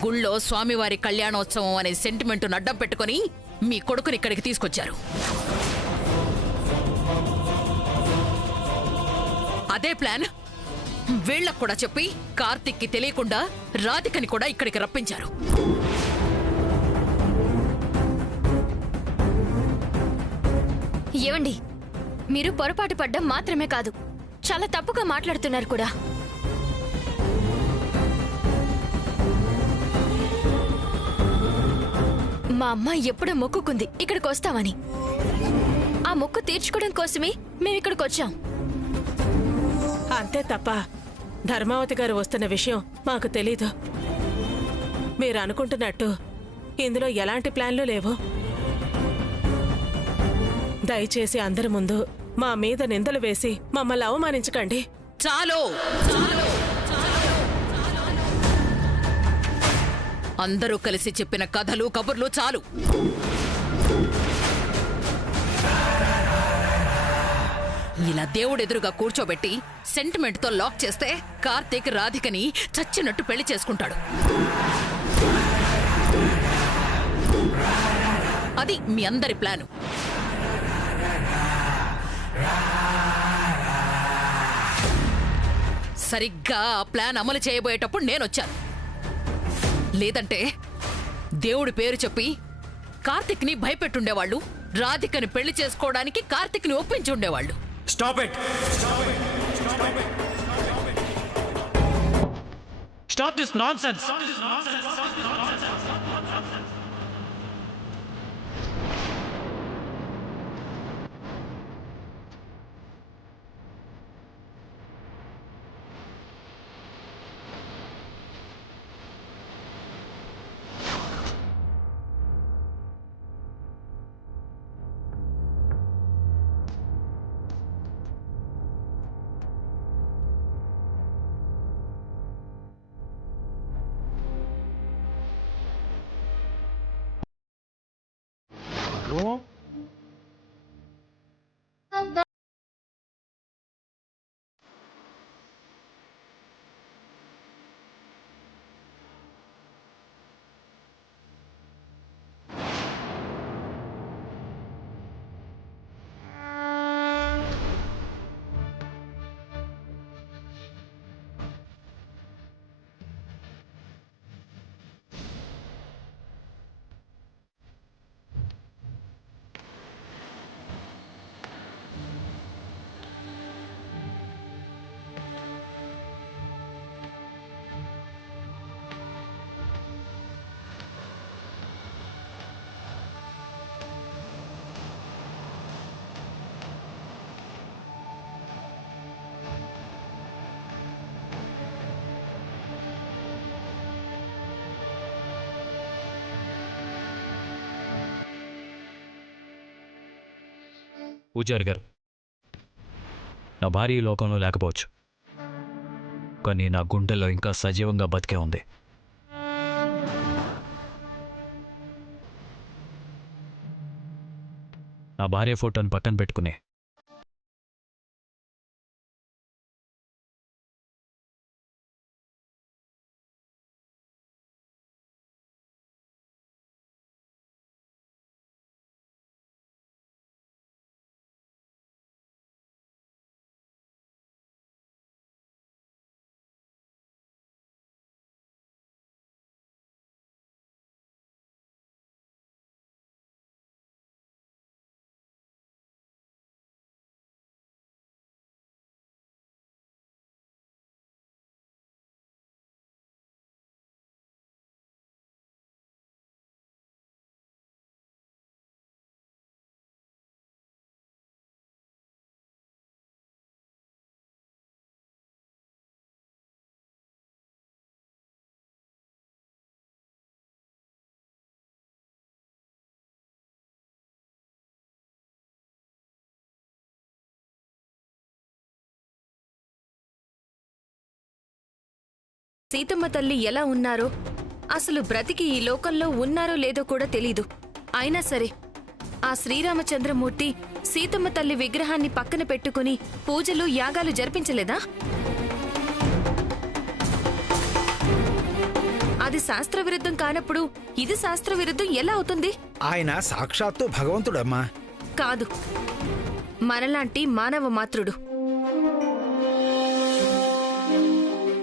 గుళ్ళో స్వామివారి కళ్యాణోత్సవం అనే సెంటిమెంట్ అడ్డం పెట్టుకుని మీ కొడుకుని ఇక్కడికి తీసుకొచ్చారు. అదే ప్లాన్ వీళ్ళకు కూడా చెప్పి కార్తిక్కి తెలియకుండా రాధికని కూడా ఇక్కడికి రప్పించారు. ఏవండి, మీరు పొరపాటు పడ్డం మాత్రమే కాదు, చాలా తప్పుగా మాట్లాడుతున్నారు కూడా. మా అమ్మ ఎప్పుడో మొక్కుకుంది ఇక్కడికి వస్తామని. ఆ మొక్కు తీర్చుకోవడం కోసమే మేము ఇక్కడికి వచ్చాం. అంతే తప్ప ధర్మావతి గారు వస్తున్న విషయం మాకు తెలీదు. మీరు అనుకుంటున్నట్టు ఇందులో ఎలాంటి ప్లాన్లు లేవు. దయచేసి అందరి ముందు మా మీద నిందలు వేసి మమ్మల్ని అవమానించకండి. చాలు, అందరూ కలిసి చెప్పిన కథలు కబుర్లు చాలు. ఇలా దేవుడెదురుగా కూర్చోబెట్టి సెంటిమెంట్తో లాక్ చేస్తే కార్తీక్ రాధికని చచ్చినట్టు పెళ్లి చేసుకుంటాడు. అది మీ అందరి ప్లాను. సరిగ్గా ఆ ప్లాన్ అమలు చేయబోయేటప్పుడు నేనొచ్చాను. లేదంటే దేవుడి పేరు చెప్పి కార్తిక్ని భయపెట్టుండేవాళ్ళు, రాధికని పెళ్లి చేసుకోవడానికి కార్తిక్ని ఒప్పించి ఉండేవాళ్ళు. Stop it! Stop this nonsense! పూజారి గారు, నా భార్య ఈ లోకంలో లేకపోవచ్చు, కానీ నా గుండెల్లో ఇంకా సజీవంగా బతికే ఉంది. నా భార్య ఫోటోని పక్కన పెట్టుకుని సీతమ్మ తల్లి ఎలా ఉన్నారో, అసలు బ్రతికి ఈ లోకంలో ఉన్నారో లేదో కూడా తెలీదు. అయినా సరే ఆ శ్రీరామచంద్రమూర్తి సీతమ్మ తల్లి విగ్రహాన్ని పక్కన పెట్టుకుని పూజలు యాగాలు జరిపించలేదా? అది శాస్త్ర విరుద్ధం కానప్పుడు ఇది శాస్త్ర విరుద్ధం ఎలా అవుతుంది? ఆయన సాక్షాత్తు భగవంతుడమ్మా. కాదు, మనలాంటి మానవ మాత్రుడు.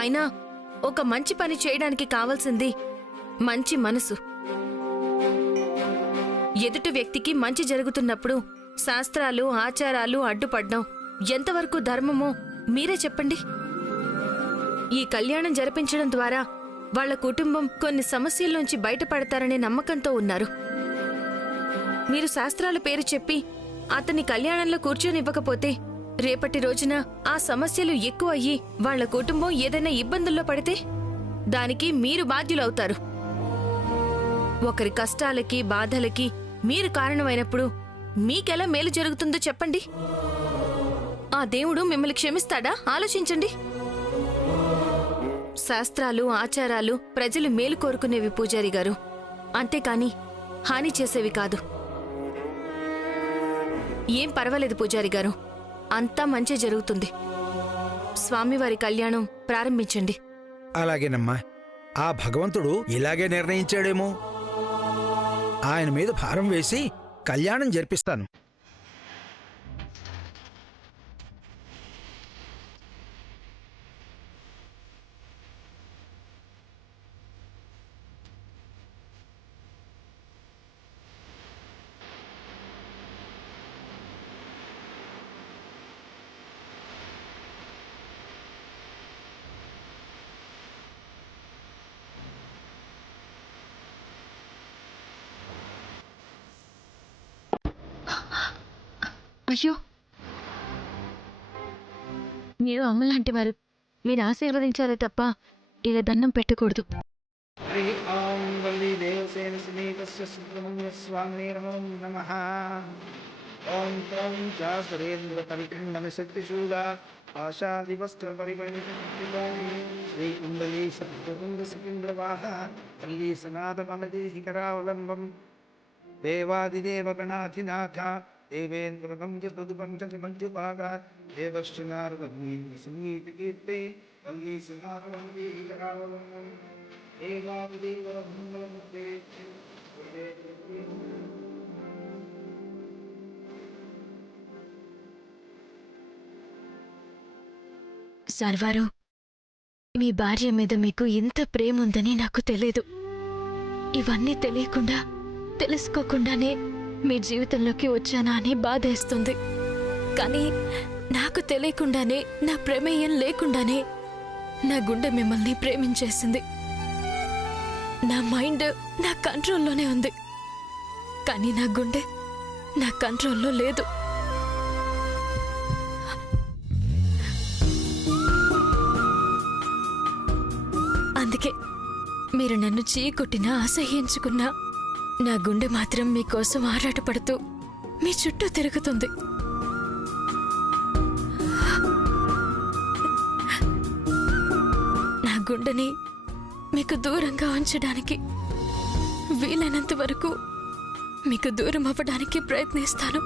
అయినా ఒక మంచి పని చేయడానికి కావాల్సింది మంచి మనసు. ఎదుటి వ్యక్తికి మంచి జరుగుతున్నప్పుడు శాస్త్రాలు ఆచారాలు అడ్డుపడ్డం ఎంతవరకు ధర్మమో మీరే చెప్పండి. ఈ కళ్యాణం జరిపించడం ద్వారా వాళ్ల కుటుంబం కొన్ని సమస్యల్లోంచి బయటపడతారనే నమ్మకంతో ఉన్నారు. మీరు శాస్త్రాల పేరు చెప్పి అతన్ని కళ్యాణంలో కూర్చొనివ్వకపోతే రేపటి రోజున ఆ సమస్యలు ఎక్కువ అయ్యి వాళ్ల కుటుంబం ఏదైనా ఇబ్బందుల్లో పడితే దానికి మీరు బాధ్యులవుతారు. ఒకరి కష్టాలకి బాధలకి మీరు కారణమైనప్పుడు మీకెలా మేలు జరుగుతుందో చెప్పండి. ఆ దేవుడు మిమ్మల్ని క్షమిస్తాడా? ఆలోచించండి. శాస్త్రాలు ఆచారాలు ప్రజలు మేలు కోరుకునేవి పూజారి గారు, అంతేకాని హాని చేసేవి కాదు. ఏం పర్వాలేదు పూజారి గారు, అంతా మంచి జరుగుతుంది. స్వామివారి కళ్యాణం ప్రారంభించండి. అలాగేనమ్మా. ఆ భగవంతుడు ఇలాగే నిర్ణయించాడేమో. ఆయన మీద భారం వేసి కళ్యాణం జరిపిస్తాను. అయ్యో, మీరు అమ్మలాంటి వారు, మీరు ఆశీర్వదించారే తప్ప ఇలా దండం పెట్టకూడదు. దేవాదిదేవగణాధినాథ దేవేంద్రం చతుర్పంచమంజుపాగా దేవశ్చనారదీర్తి సర్వారు, మీ భార్య మీద మీకు ఇంత ప్రేమ ఉందని నాకు తెలియదు. ఇవన్నీ తెలియకుండా తెలుసుకోకుండానే మీ జీవితంలోకి వచ్చానా అని బాధేస్తుంది. కానీ నాకు తెలియకుండానే, నా ప్రమేయం లేకుండానే నా గుండె మిమ్మల్ని ప్రేమించేసింది. నా మైండ్ నా కంట్రోల్లోనే ఉంది, కానీ నా గుండె నా కంట్రోల్లో లేదు. అందుకే మీరు నన్ను చీకొట్టినా అసహ్యించుకున్నా నా గుండె మాత్రం మీకోసం ఆరాటపడుతూ మీ చుట్టూ తిరుగుతుంది. నా గుండెని మీకు దూరంగా ఉంచడానికి వీలైనంత వరకు మీకు దూరం అవ్వడానికి ప్రయత్నిస్తాను.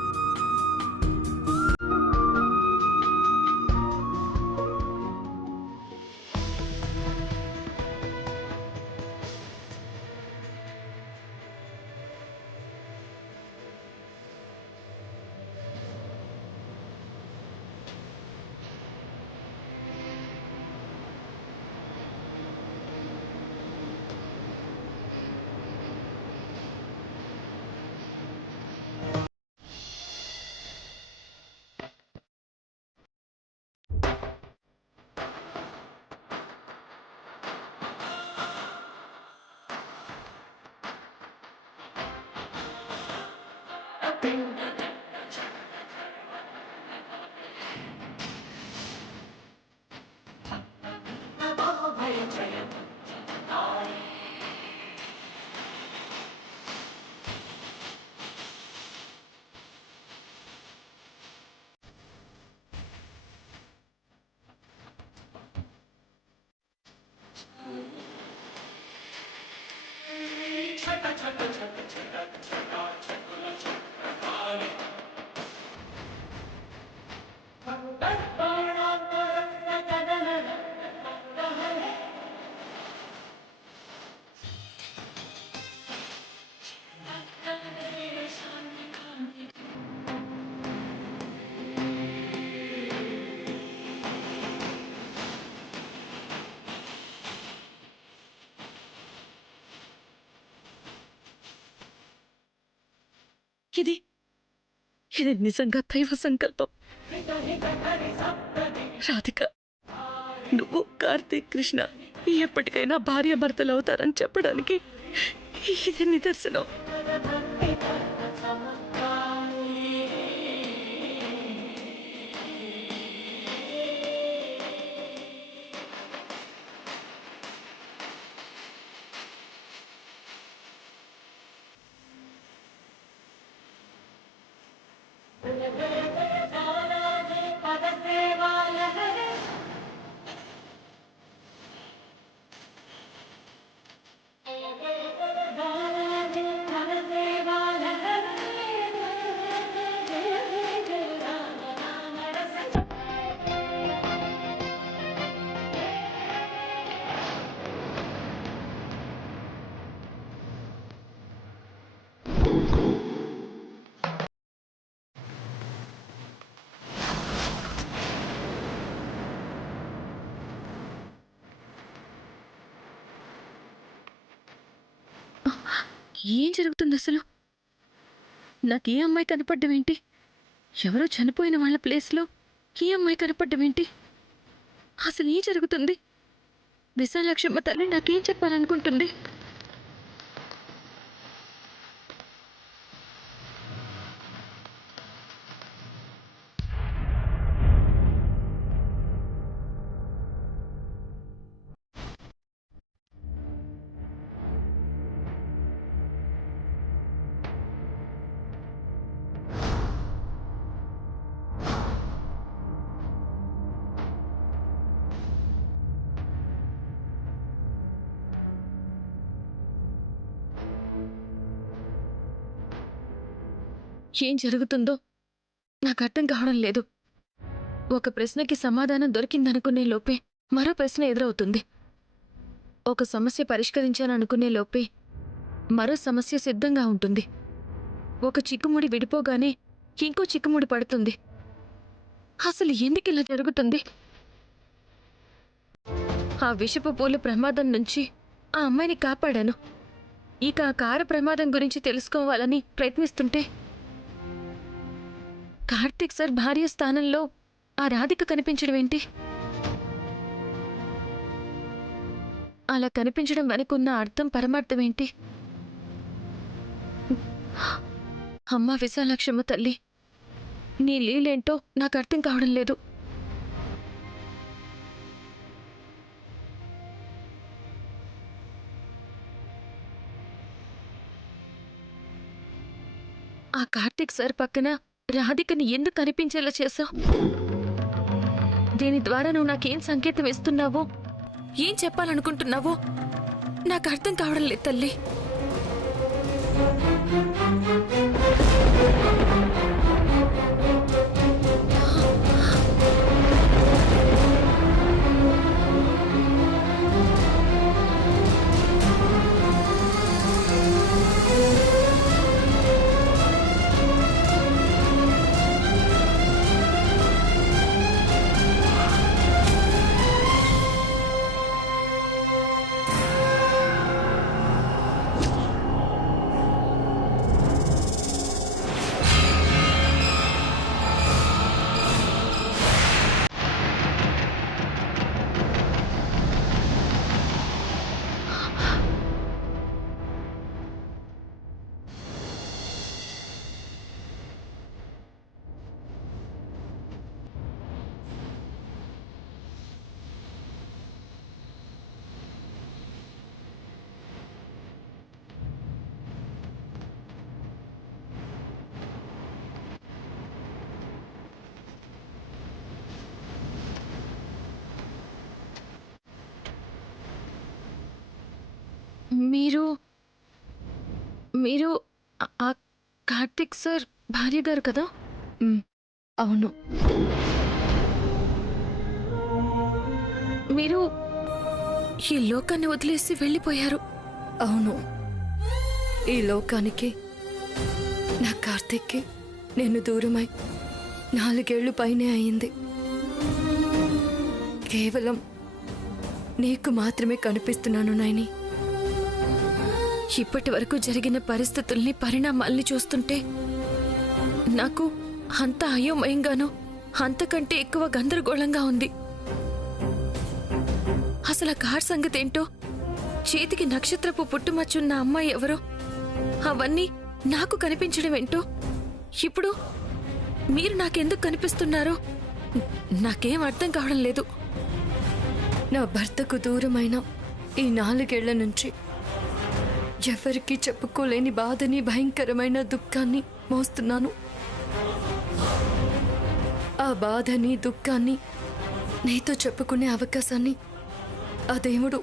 ఇది ఇది నిజంగా దైవ సంకల్పం. రాధిక, నువ్వు కార్తీక్ కృష్ణ ఎప్పటికైనా భార్యాభర్తలు అవుతారని చెప్పడానికి ఇది నిదర్శనం. ఏం జరుగుతుంది అసలు? నాకు ఏ అమ్మాయి కనపడ్డం ఏంటి? ఎవరో చనిపోయిన వాళ్ళ ప్లేస్లో ఈ అమ్మాయి కనపడ్డం ఏంటి? అసలు ఏం జరుగుతుంది? విశాలక్ష్మమ్మ తల్లి నాకేం చెప్పాలనుకుంటుంది? ఏం జరుగుతుందో నాకు అర్థం కావడం లేదు. ఒక ప్రశ్నకి సమాధానం దొరికిందనుకునే లోపే మరో ప్రశ్న ఎదురవుతుంది. ఒక సమస్య పరిష్కరించాలనుకునే లోపే మరో సమస్య సిద్ధంగా ఉంటుంది. ఒక చిక్కుముడి విడిపోగానే ఇంకో చిక్కుముడి పడుతుంది. అసలు ఎందుకు ఇలా జరుగుతుంది? ఆ విషపు పూల ప్రమాదం నుంచి ఆ అమ్మాయిని కాపాడాను. ఇక ఆ కారు ప్రమాదం గురించి తెలుసుకోవాలని ప్రయత్నిస్తుంటే కార్తీక్ సార్ భార్య స్థానంలో ఆ రాధిక కనిపించడం ఏంటి? అలా కనిపించడం వెనుకున్న అర్థం పరమార్థం ఏంటి? అమ్మ విశాలక్ష్మమ్మ తల్లి, నీ లీలేంటో నాకు అర్థం కావడం లేదు. ఆ కార్తీక్ సార్ పక్కన రాధికని ఎందుకు కనిపించేలా చేశావు? దీని ద్వారా నువ్వు నాకేం సంకేతం ఇస్తున్నావో, ఏం చెప్పాలనుకుంటున్నావో నాకు అర్థం కావడం లేదు తల్లి. మీరు ఆ కార్తిక్ సార్ భార్య గారు కదా? అవును. మీరు ఈ లోకాన్ని వదిలేసి వెళ్ళిపోయారు. అవును. ఈ లోకానికి, నా కార్తిక్కి నేను దూరమై 4 ఏళ్లు పైనే అయింది. కేవలం నీకు మాత్రమే కనిపిస్తున్నాను నైని. ఇప్పటి వరకు జరిగిన పరిస్థితుల్ని పరిణామాల్ని చూస్తుంటే నాకు అంత అయోమయంగానూ అంతకంటే ఎక్కువ గందరగోళంగా ఉంది. అసలు ఆ కార్ సంగతేంటో, చేతికి నక్షత్రపు పుట్టుమచ్చున్న అమ్మాయి ఎవరో, అవన్నీ నాకు కనిపించడం ఏంటో, ఇప్పుడు మీరు నాకెందుకు కనిపిస్తున్నారో నాకేం అర్థం కావడం లేదు. నా భర్తకు దూరమైన ఈ 4 ఏళ్ల నుంచి ఎవరికీ చెప్పుకోలేని బాధని, భయంకరమైన దుఃఖాన్ని మోస్తున్నాను. ఆ బాధని, దుఃఖాన్ని నీతో చెప్పుకునే అవకాశాన్ని ఆ దేవుడు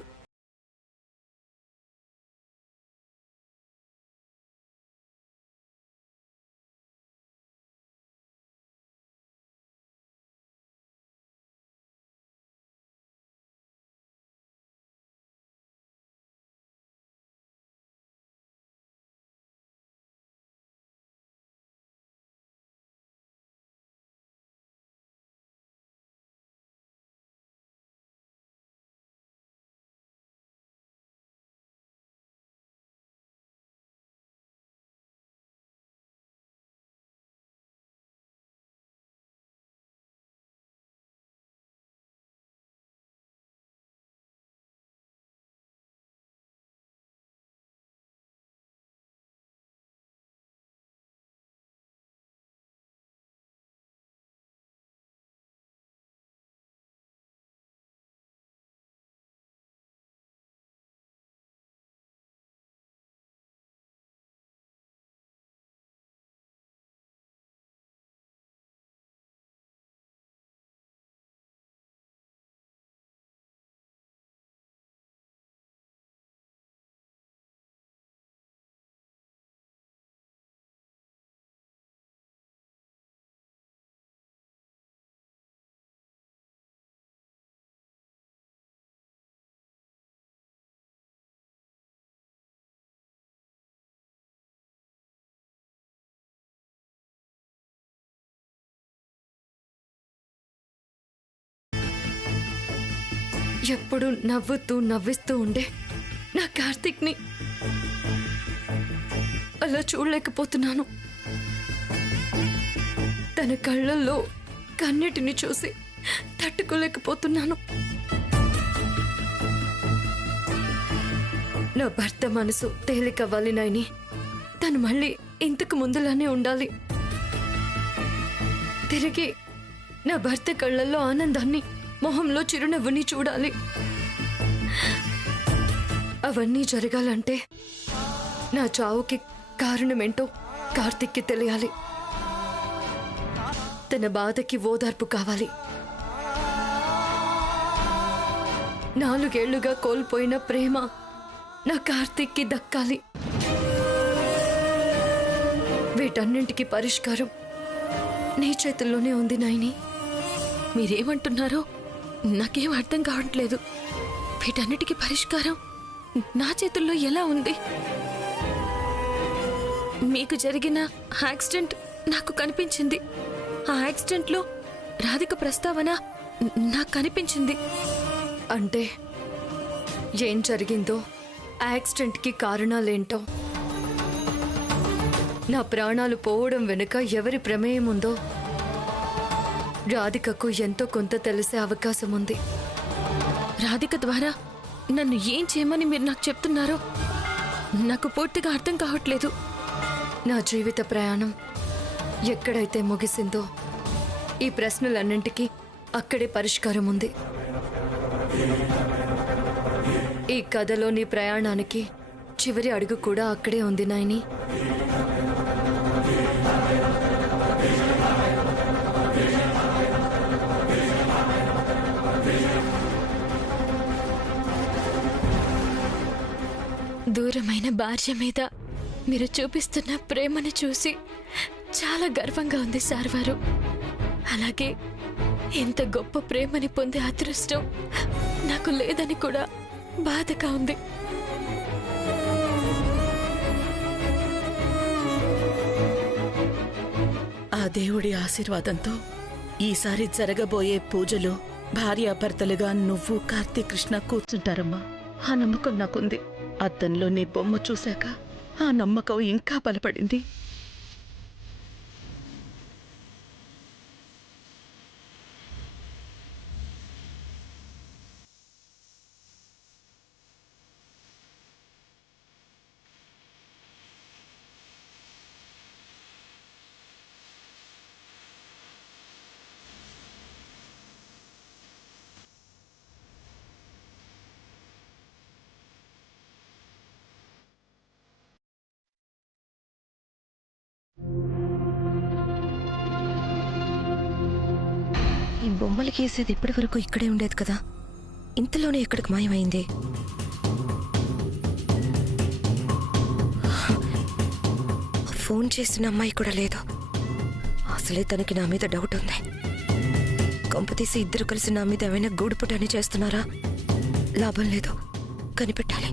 ఎప్పుడు నవ్వుతూ నవ్విస్తూ ఉండే నా కార్తీక్ని అలా చూడలేకపోతున్నాను. తన కళ్ళల్లో కన్నీటిని చూసి తట్టుకోలేకపోతున్నాను. నా భర్త మనసు తేలికవ్వాలి నాయని. తను మళ్ళీ ఇంతకు ముందులానే ఉండాలి. తిరిగి నా భర్త కళ్ళల్లో ఆనందాన్ని, మొహంలో చిరునవ్వుని చూడాలి. అవన్నీ జరగాలంటే నా చావుకి కారణమేంటో కార్తీక్కి తెలియాలి. తన బాధకి ఓదార్పు కావాలి. 4 ఏళ్లుగా కోల్పోయిన ప్రేమ నా కార్తీక్కి దక్కాలి. వీటన్నింటికి పరిష్కారం నీ చేతుల్లోనే ఉంది నాయని. మీరేమంటున్నారో నాకేం అర్థం కావట్లేదు. వీటన్నిటికీ పరిష్కారం నా చేతుల్లో ఎలా ఉంది? మీకు జరిగిన యాక్సిడెంట్ నాకు కనిపించింది. ఆ యాక్సిడెంట్లో రాధిక ప్రస్తావన నాకు కనిపించింది. అంటే ఏం జరిగిందో, యాక్సిడెంట్కి కారణాలేంటో, నా ప్రాణాలు పోవడం వెనుక ఎవరి ప్రమేయం ఉందో రాధికకు ఎంతో కొంత తెలిసే అవకాశం ఉంది. రాధిక ద్వారా నన్ను ఏం చేయమని మీరు నాకు చెప్తున్నారో నాకు పూర్తిగా అర్థం కావట్లేదు. నా జీవిత ప్రయాణం ఎక్కడైతే ముగిసిందో ఈ ప్రశ్నలన్నింటికీ అక్కడే పరిష్కారం ఉంది. ఈ కథలోని ప్రయాణానికి చివరి అడుగు కూడా అక్కడే ఉంది నాయని. దూరమైన భార్య మీద మీరు చూపిస్తున్న ప్రేమను చూసి చాలా గర్వంగా ఉంది సార్ వారు. అలాగే ఎంత గొప్ప ప్రేమని పొందే అదృష్టం నాకు లేదని కూడా బాధగా ఉంది. ఆ దేవుడి ఆశీర్వాదంతో ఈసారి జరగబోయే పూజలో భార్యాభర్తలుగా నువ్వు కార్తీక్ కృష్ణ కూర్చుంటారమ్మా. ఆ నమ్మకం నాకుంది. అద్దంలో నీ బొమ్మ చూశాక ఆ నమ్మకం ఇంకా బలపడింది. ఈ బొమ్మలు గీసేది ఇప్పటి వరకు ఇక్కడే ఉండేది కదా, ఇంతలోనే ఎక్కడికి మాయమైంది? ఫోన్ చేసిన అమ్మాయి కూడా లేదు. అసలే తనకి నా మీద డౌట్ ఉంది. కొంపతీసి ఇద్దరు కలిసి నా మీద ఏమైనా గూడుపుటని చేస్తున్నారా? లాభం లేదు, కనిపెట్టాలి.